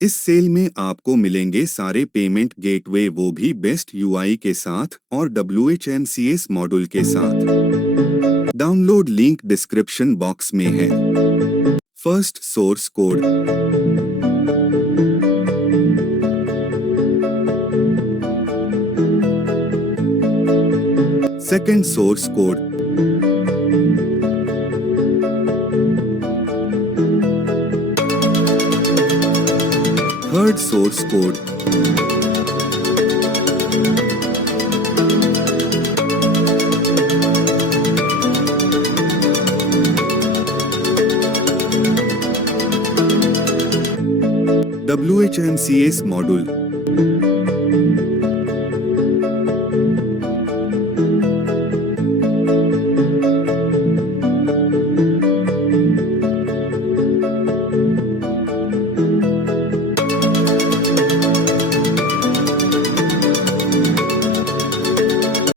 इस सेल में आपको मिलेंगे सारे पेमेंट गेटवे, वो भी बेस्ट यूआई के साथ और WHMCS मॉड्यूल के साथ। डाउनलोड लिंक डिस्क्रिप्शन बॉक्स में है। First source code, second source code, third source code, WHMCS module.